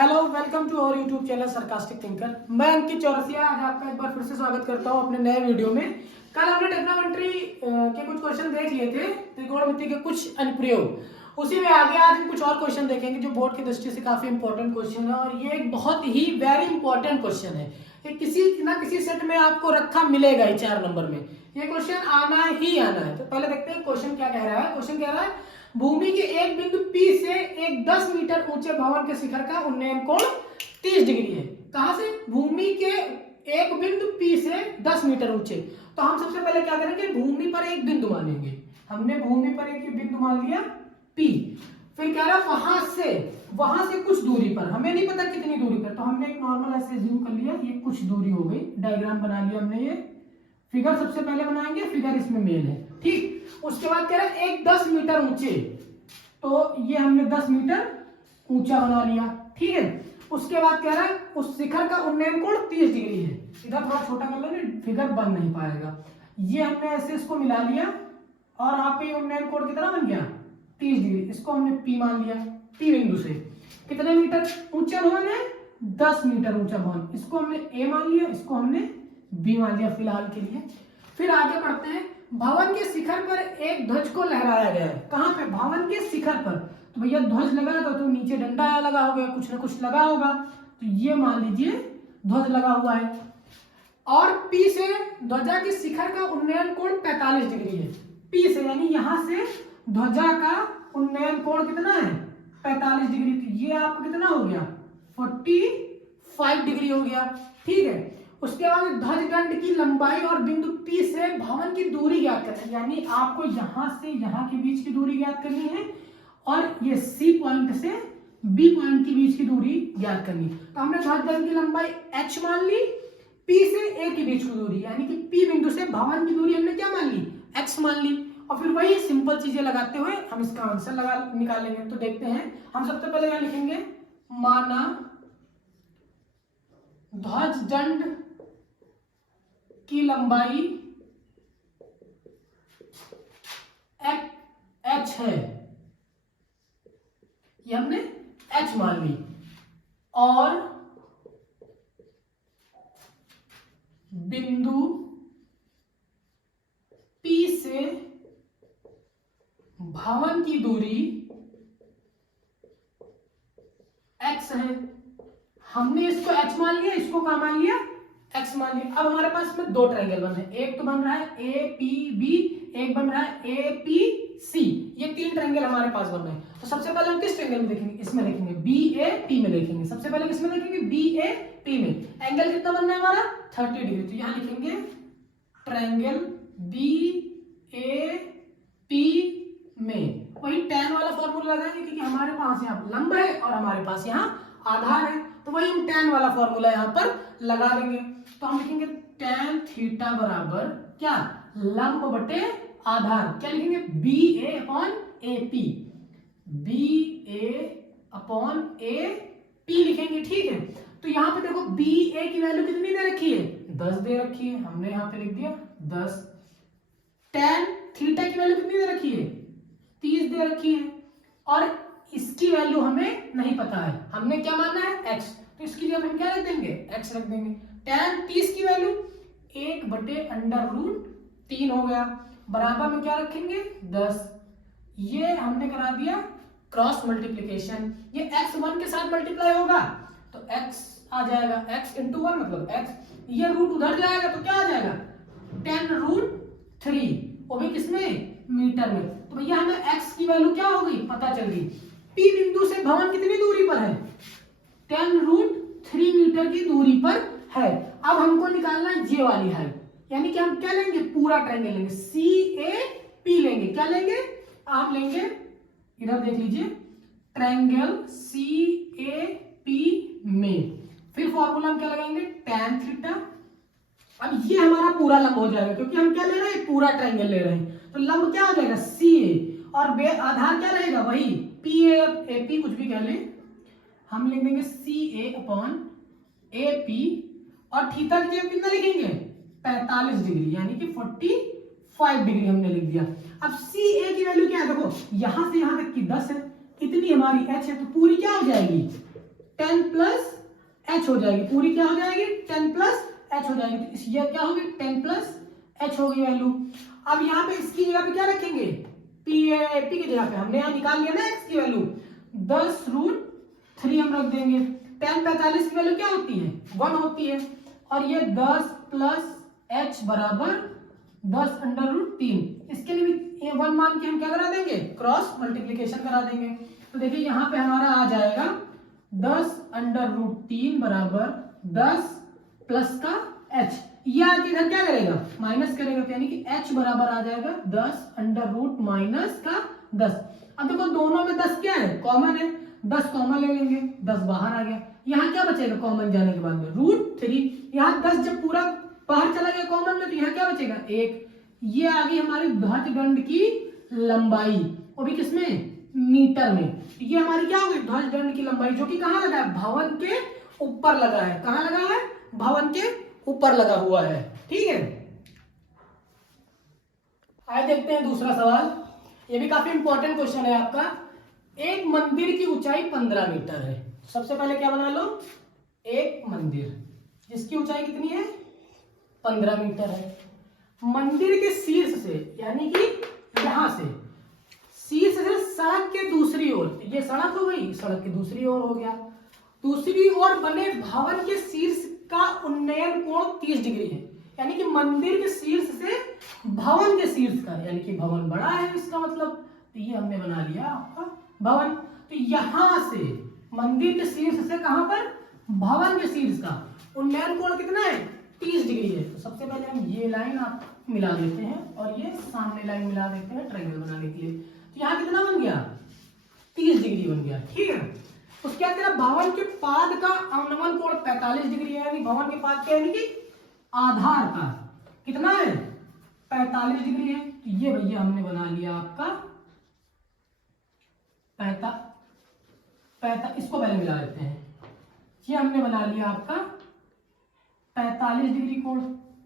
Hello, welcome to our YouTube channel sarcastic thinker. मैं अंकित चौरसिया आज आपका एक बार फिर से स्वागत करता हूं अपने नए वीडियो में। कल हमने ट्रिग्नोमेट्री के कुछ क्वेश्चन देख लिए थे, त्रिकोणमिति के कुछ अनुप्रयोग। उसी में आगे आज हम कुछ और क्वेश्चन देखेंगे जो बोर्ड की दृष्टि से काफी इंपॉर्टेंट क्वेश्चन है और ये एक बहुत ही वेरी इंपॉर्टेंट क्वेश्चन है। ये किसी ना किसी सेट में आपको रखा मिलेगा ही 4 नंबर में, ये क्वेश्चन आना ही आना है। तो पहले देखते हैं क्वेश्चन क्या कह रहा है। क्वेश्चन कह रहा है भूमि के एक बिंदु P से एक 10 मीटर ऊंचे भवन के शिखर का उन्नयन कोण 30 डिग्री है। कहां से? भूमि के एक बिंदु P से 10 मीटर ऊंचे। तो हम सबसे पहले क्या करेंगे, भूमि पर एक बिंदु मानेंगे। हमने भूमि पर एक बिंदु मान लिया P। फिर कह रहा वहां से कुछ दूरी पर, हमें नहीं पता कितनी दूरी पर, तो हमने एक नॉर्मल ऐसे जूम कर लिया, ये कुछ दूरी हो गई, डायग्राम बना लिया हमने। ये फिगर सबसे पहले बनाएंगे, फिगर इसमें मेल है, ठीक। उसके बाद कह रहा है एक 10 मीटर ऊंचे, तो ये हमने 10 मीटर ऊंचा बना लिया, ठीक है। उसके बाद कह रहा है उस शिखर का उन्नयन कोण 30 डिग्री है। इधर थोड़ा छोटा कर लेंगे, फिगर बन नहीं पाएगा। ये हमने ऐसे इसको मिला लिया और यहाँ पे उन्नयन कोण कितना बन गया 30 डिग्री। इसको हमने P मान लिया। P बिंदु से कितने मीटर ऊंचा भवन है? 10 मीटर ऊंचा भवन। इसको हमने A मान लिया, इसको हमने B मान लिया फिलहाल के लिए। फिर आगे बढ़ते हैं। भवन के शिखर पर एक ध्वज को लहराया गया है। कहां पे? भवन के शिखर पर। तो भैया ध्वज लगा था तो नीचे डंडा लगा होगा, कुछ ना कुछ लगा होगा, तो ये मान लीजिए ध्वज लगा हुआ है। और P से ध्वजा के शिखर का उन्नयन कोण 45 डिग्री है। P से यानी यहां से ध्वजा का उन्नयन कोण कितना है? 45 डिग्री। तो ये आपको कितना हो गया? 45 डिग्री हो गया, ठीक है। उसके बाद ध्वज दंड की लंबाई और बिंदु P से भवन की दूरी ज्ञात करनी है, यानी आपको यहां से यहां के बीच की दूरी ज्ञात करनी है और ये C पॉइंट से B पॉइंट के बीच की दूरी ज्ञात करनी है। तो हमने ध्वज दंड की लंबाई h मान ली, P से A के बीच की दूरी यानी कि P बिंदु से भवन की दूरी हमने क्या मान ली? x मान ली। और फिर वही सिंपल चीजें लगाते हुए हम इसका आंसर निकालेंगे। तो देखते हैं, हम सबसे पहले क्या लिखेंगे, माना ध्वज दंड की लंबाई h है, ये हमने h मान ली, और बिंदु P से भवन की दूरी x है। हमने इसको h मान लिया, इसको क्या मान लिया? x मान लिया। अब हमारे पास में 2 ट्रायंगल बन रहे हैं। एक तो बन रहा है APB, एक बन रहा है APC। ये 3 ट्रायंगल हमारे पास बन रहे हैं। तो सबसे पहले हम किस ट्रायंगल में देखेंगे? इसमें देखेंगे, BAP में देखेंगे। सबसे पहले किसमें देखेंगे? BAP में। एंगल कितना बनना है हमारा? 30 डिग्री। तो यहां लिखेंगे ट्रायंगल BAP में। वही tan वाला फॉर्मूला लगाएंगे क्योंकि हमारे पास यहाँ लंब है और हमारे पास यहाँ आधार है, तो वही हम tan वाला फॉर्मूला यहाँ पर लगा देंगे। तो हम लिखेंगे tan थीटा बराबर क्या? लंब बटे आधार। क्या लिखेंगे? BA upon AP। BA upon AP लिखेंगे, ठीक है। तो यहाँ पे देखो BA की वैल्यू कितनी दे रखी है? 10 दे रखी है, हमने यहाँ पे लिख दिया 10। tan थीटा की वैल्यू कितनी दे रखी है? 30 दे रखी है, और इसकी वैल्यू हमें नहीं पता है, हमने क्या मानना है? x। तो इसकी जगह हम क्या रख देंगे? x रख देंगे। tan 30 की वैल्यू 1/√3 हो गया, बराबर में क्या रखेंगे? 10। ये हमने करा दिया क्रॉस मल्टीप्लीकेशन। ये x1 के साथ मल्टीप्लाई होगा तो x आ जाएगा, x इंटू 1 मतलब x। ये रूट उधर जाएगा तो क्या आ जाएगा? 10√3, वो भी किसमें? मीटर में। तो भैया हमें x की वैल्यू क्या हो गई? पता चल गई। P बिंदु से भवन कितनी दूरी पर है? 10√3 मीटर की दूरी पर है। अब हमको निकालना है ये वाली हाइट, यानी कि हम क्या लेंगे? पूरा ट्रायंगल लेंगे, CAP लेंगे। क्या लेंगे? आप लेंगे, इधर देख लीजिए, ट्रायंगल CAP में। फिर फॉर्मूला हम क्या लगाएंगे? tan theta. अब ये हमारा पूरा लंब हो जाएगा क्योंकि हम क्या ले रहे हैं? पूरा ट्रायंगल ले रहे हैं। तो लंब क्या हो जाएगा? CA, और आधार क्या रहेगा? वही PA AP, कुछ भी कह लें, हम लिख देंगे CA अपॉन AP, और थीटा की जगह कितना लिखेंगे? 45 डिग्री, यानी कि 45 डिग्री हमने लिख दिया। अब CA की वैल्यू क्या है? देखो यहां से यहां तक की 10 है, इतनी हमारी h है, तो पूरी क्या हो जाएगी? 10 प्लस एच हो जाएगी, पूरी क्या हो जाएगी 10 प्लस एच हो जाएगी। तो ये क्या होगी 10 प्लस एच होगी वैल्यू। अब यहाँ पे इसकी जगह पे क्या रखेंगे, पी की जगह पे हमने यहाँ निकाल लिया ना एक्स की वैल्यू 10√3 हम रख देंगे। 10 45 की वैल्यू क्या होती है 1 होती है, और ये 10 प्लस एच बराबर 10√3। इसके लिए भी ये 1 मान के हम क्या करा देंगे, क्रॉस मल्टीप्लीकेशन करा देंगे। तो देखिए यहाँ पे हमारा आ जाएगा 10√3 बराबर 10 प्लस का h, ये आके इधर क्या करेगा माइनस करेगा, तो यानी कि h बराबर आ जाएगा 10 माइनस का 10। अब देखो दोनों में 10 क्या है कॉमन है, 10 कॉमन ले लेंगे, 10 बाहर आ गया। यहाँ क्या बचेगा कॉमन जाने के बाद में √3। यहाँ 10 जब पूरा बाहर चला गया कॉमन में, तो यहाँ क्या बचेगा 1। ये आ गई हमारी ध्वजदंड की लंबाई, वो भी किसमें मीटर में। ये हमारी क्या होगी ध्वजदंड की लंबाई, जो कि कहाँ लगा है भवन के ऊपर लगा है। कहाँ लगा है भवन के ऊपर लगा हुआ है, ठीक है। आइए देखते हैं दूसरा सवाल, ये भी काफी इंपॉर्टेंट क्वेश्चन है आपका। एक मंदिर की ऊंचाई 15 मीटर है। सबसे पहले क्या बना लो, एक मंदिर जिसकी ऊंचाई कितनी है 15 मीटर है। मंदिर के शीर्ष से यानी कि यहां से शीर्ष से सड़क के दूसरी ओर, ये सड़क हो गई, सड़क की दूसरी ओर हो गया, दूसरी ओर बने भवन के शीर्ष का उन्नयन कोण 30 डिग्री है। यानी कि मंदिर के शीर्ष से भवन के शीर्ष का, यानी कि भवन बड़ा है इसका मतलब, तो ये हमने बना लिया आपका भवन। तो यहां से मंदिर के शीर्ष से कहां पर भवन के शीर्ष का उन्नयन कोण कितना है 30 डिग्री है। तो सबसे पहले हम ये लाइन आप मिला देते हैं और ये सामने लाइन मिला देते हैं ट्रायंगल बनाने के लिए। तो यहाँ कितना बन गया 30 डिग्री बन गया, ठीक है। उसके बाद तेरा भवन के पाद का अवनमन कोण 45 डिग्री है, यानी भवन के पाद के यानी कि आधार का कितना है 45 डिग्री है। तो ये भैया हमने बना लिया आपका 45, इसको पहले मिला देते हैं, ये हमने बना लिया आपका 45 डिग्री कोण,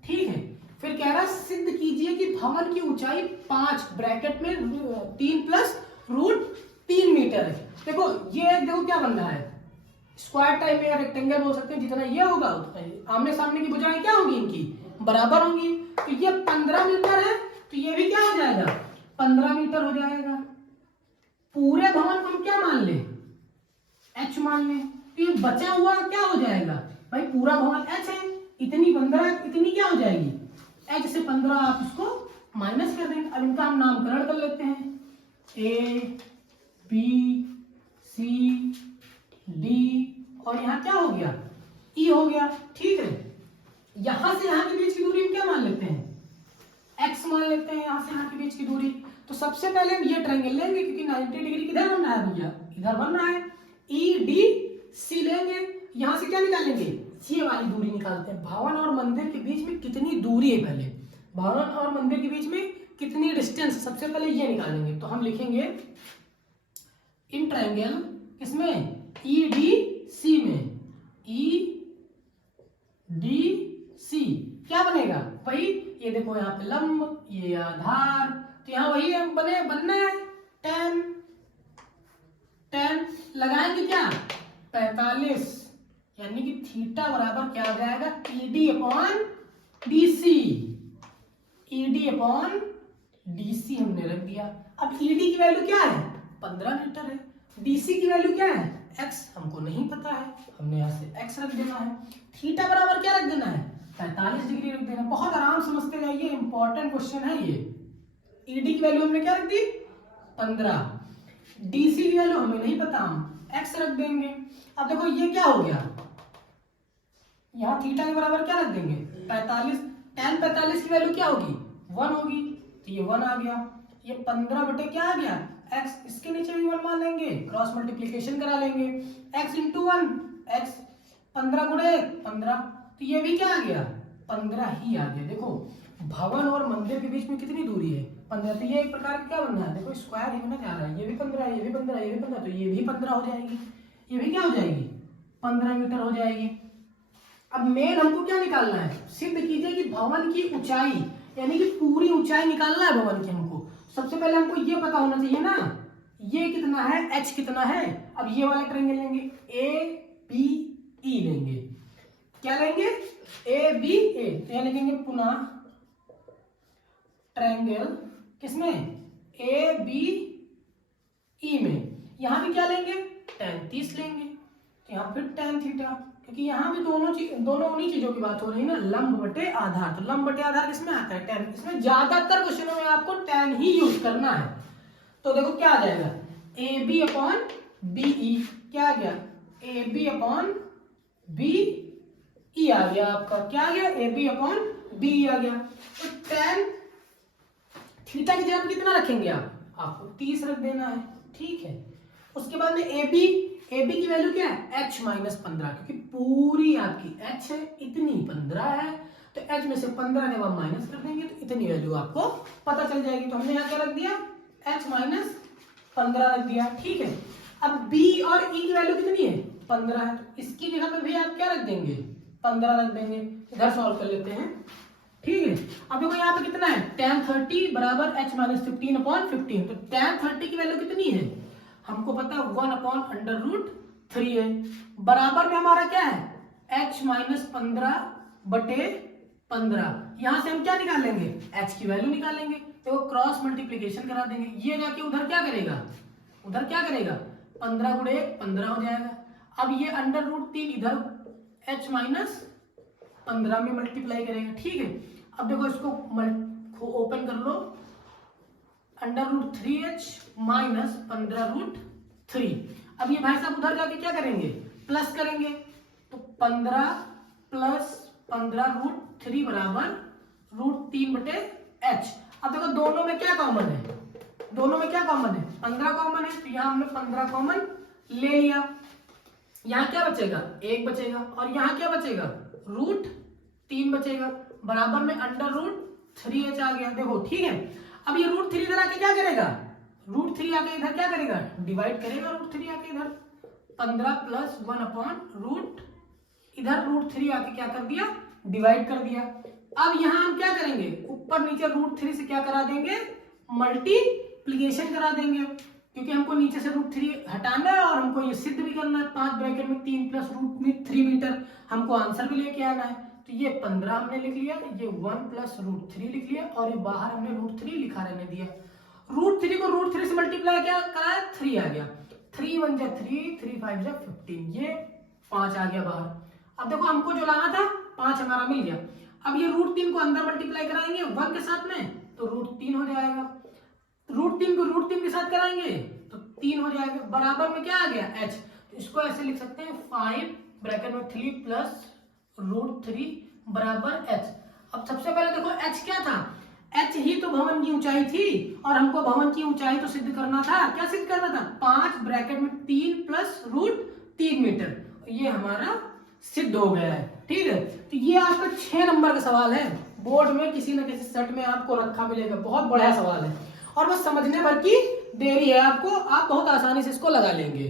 ठीक है। फिर कह रहा है सिद्ध कीजिए कि भवन की ऊंचाई 5 ब्रैकेट में 3 प्लस √3 मीटर है। देखो ये देखो क्या बन रहा है स्क्वायर टाइप में या रेक्टेंगल बोल सकते हैं, जितना ये होगा उतना आमने सामने की भुजाएं क्या होंगी इनकी बराबर होंगी। तो ये 15 मीटर है, तो ये भी क्या हो जाएगा 15 मीटर हो जाएगा। पूरे भवन को हम क्या मान ले h मान ले, तो ये बचा हुआ क्या हो जाएगा भाई, पूरा भवन h है, इतनी 15 इतनी क्या हो जाएगी h से 15 आप इसको माइनस कर देंगे। अब इनका हम नामकरण कर लेते हैं A B C D और यहाँ क्या हो गया E हो गया, ठीक है। यहां से यहाँ के बीच की दूरी हम क्या मान लेते हैं x मान लेते हैं, यहां से यहाँ के बीच की दूरी। तो सबसे पहले हम ये ट्रायंगल लेंगे क्योंकि 90 डिग्री किधर बन रहा है भैया इधर बन रहा है, EDC लेंगे, यहां से क्या निकालेंगे ये वाली दूरी निकालते हैं। भवन और मंदिर के बीच में कितनी दूरी है, पहले भवन और मंदिर के बीच में कितनी डिस्टेंस, सबसे पहले ये निकालेंगे। तो हम लिखेंगे इन ट्रायंगल किसमें EDC में, EDC क्या बनेगा भाई, ये देखो यहाँ पे लंब ये आधार, तो यहाँ वही बनना है 10 लगाएंगे क्या 45, यानी कि थीटा बराबर क्या आ जाएगा ED/DC, ED/DC हमने रख दिया। अब ED की वैल्यू क्या है 15 मीटर है, DC की वैल्यू क्या है x हमको नहीं पता है, हमने यहाँ से x रख देना है। थीटा बराबर क्या रख देना है 45 डिग्री रख देना। बहुत आराम समझते जाइए, इंपॉर्टेंट क्वेश्चन है ये। ED की वैल्यू हमने क्या रख दी 15, DC की वैल्यू हमें नहीं पता, हम x रख देंगे। अब देखो ये क्या हो गया, यहाँ थीटा के बराबर क्या रख देंगे 45, tan 45 की वैल्यू क्या होगी 1 होगी, तो ये 1 आ गया। ये 15 बटे क्या आ गया x, इसके नीचे भी 1 मान लेंगे, क्रॉस मल्टीप्लीकेशन करा लेंगे, x × 1 x 15 गुणे 15, तो ये भी क्या आ गया 15 ही आ गया। देखो भवन और मंदिर के बीच में कितनी दूरी है 15, तो ये एक प्रकार का क्या बन रहा है देखो स्क्वायर ही बनने जा रहा है, ये भी 15 ये भी 15 ये भी 15, तो ये भी 15 हो जाएगी, ये भी क्या हो जाएगी 15 मीटर हो जाएगी। अब मेन हमको क्या निकालना है, सिद्ध कीजिए कि भवन की ऊंचाई यानी कि पूरी ऊंचाई निकालना है भवन की हमको। सबसे पहले हमको ये पता होना चाहिए ना ये कितना है h कितना है। अब ये वाला ट्रायंगल लेंगे A B लिखेंगे पुनः ट्रायंगल किसमें, ए बी ई में, यहां भी क्या लेंगे, tan 30 लेंगे, तो यहाँ फिर tan थीटा, क्योंकि यहाँ भी दोनों उन्हीं चीजों की बात हो रही है ना, लंब बटे आधार। तो लंब बटे आधार किसमें आता है, tan। इसमें ज्यादातर क्वेश्चनों में आपको tan ही यूज करना है। तो देखो क्या आ जाएगा, A B upon B E, क्या आ गया, A B upon B E आ गया आपका, क्या आ गया, A B upon B E आ गया। तो tan थीटा की जगह कितना रखेंगे आपको 30 रख देना है, ठीक है। उसके बाद में ए बी की वैल्यू क्या है, h माइनस 15, क्योंकि पूरी आपकी h है, इतनी 15 है, तो h में से 15 जब हम माइनस कर देंगे तो इतनी वैल्यू आपको पता चल जाएगी। तो हमने यहाँ क्या रख दिया, h माइनस 15 रख दिया, ठीक है। अब b और e की वैल्यू कितनी है, 15 है, तो इसकी जगह पे भी आप क्या रख देंगे, 15 रख देंगे। इधर सॉल्व कर लेते हैं, ठीक है। अब देखो यहाँ पे कितना है, tan 30 बराबर h माइनस 15 अपॉन 15, तो tan 30 की वैल्यू कितनी है, हमको पता है 1 अपॉन अंडर रूट 3 है, बराबर में हमारा क्या है, h माइनस 15 बटे 15। यहां से हम क्या निकाल लेंगे, h की वैल्यू निकालेंगे, तो क्रॉस मल्टीप्लीकेशन करा देंगे, ये जाके उधर क्या करेगा, 15 गुणे 1 15 हो जाएगा। अब ये अंडर रूट 3 इधर h माइनस 15 में मल्टीप्लाई करेगा, ठीक है। अब देखो इसको ओपन कर लो, under root 3h minus 15 root 3। अब ये भाई साहब उधर जाके क्या करेंगे, प्लस करेंगे, तो 15 प्लस 15 रूट 3 बराबर रूट 3 बटे h। अब देखो दोनों में क्या कॉमन है, 15 कॉमन है, तो यहाँ हमने 15 कॉमन ले लिया। यहाँ क्या बचेगा, 1 बचेगा, और यहाँ क्या बचेगा, रूट 3 बचेगा, बराबर में अंडर रूट 3h आ गया। देखो ठीक है। अब ये रूट 3 इधर आके क्या करेगा, रूट 3 आके इधर क्या करेगा, डिवाइड करेगा रूट 3 आके इधर, 15 प्लस 1 अपॉन रूट, इधर रूट 3 आके क्या कर दिया, डिवाइड कर दिया। अब यहाँ हम क्या करेंगे, ऊपर नीचे रूट 3 से क्या करा देंगे, मल्टीप्लीकेशन करा देंगे, क्योंकि हमको नीचे से रूट 3 हटाना है और हमको ये सिद्ध भी करना है, 5 ब्रैकेट में 3 प्लस रूट में 3 मीटर, हमको आंसर भी लेके आना है। तो ये 15 हमने लिख लिया, ये 1 प्लस रूट 3 लिख लिया, और ये बाहर हमने रूट 3 लिखा रहने दिया। रूट 3 को रूट 3 से मल्टीप्लाई क्या कराया, 3 आ गया, 3 1 जा 3, 3 5 जा 15, ये 5 आ गया बाहर। अब देखो हमको जो लाना था 5 हमारा मिल गया। अब ये रूट 3 को अंदर मल्टीप्लाई कराएंगे 1 के साथ में, तो रूट 3 हो जाएगा, रूट 3 को रूट 3 के साथ कराएंगे तो 3 हो जाएगा, बराबर में क्या आ गया, h। तो इसको ऐसे लिख सकते हैं 5 ब्रैकेट में 3 प्लस रूट 3 बराबर h। अब सबसे पहले देखो h क्या था, h ही तो भवन की ऊंचाई थी, और हमको भवन की ऊंचाई तो सिद्ध करना था। क्या सिद्ध करना था, 5 ब्रैकेट में 3 प्लस रूट 3 मीटर, ये हमारा सिद्ध हो गया है, ठीक है। तो ये आपका 6 नंबर का सवाल है, बोर्ड में किसी न किसी सेट में आपको रखा मिलेगा, बहुत बड़ा सवाल है, और बस समझने भर की देरी है आपको, आप बहुत आसानी से इसको लगा लेंगे।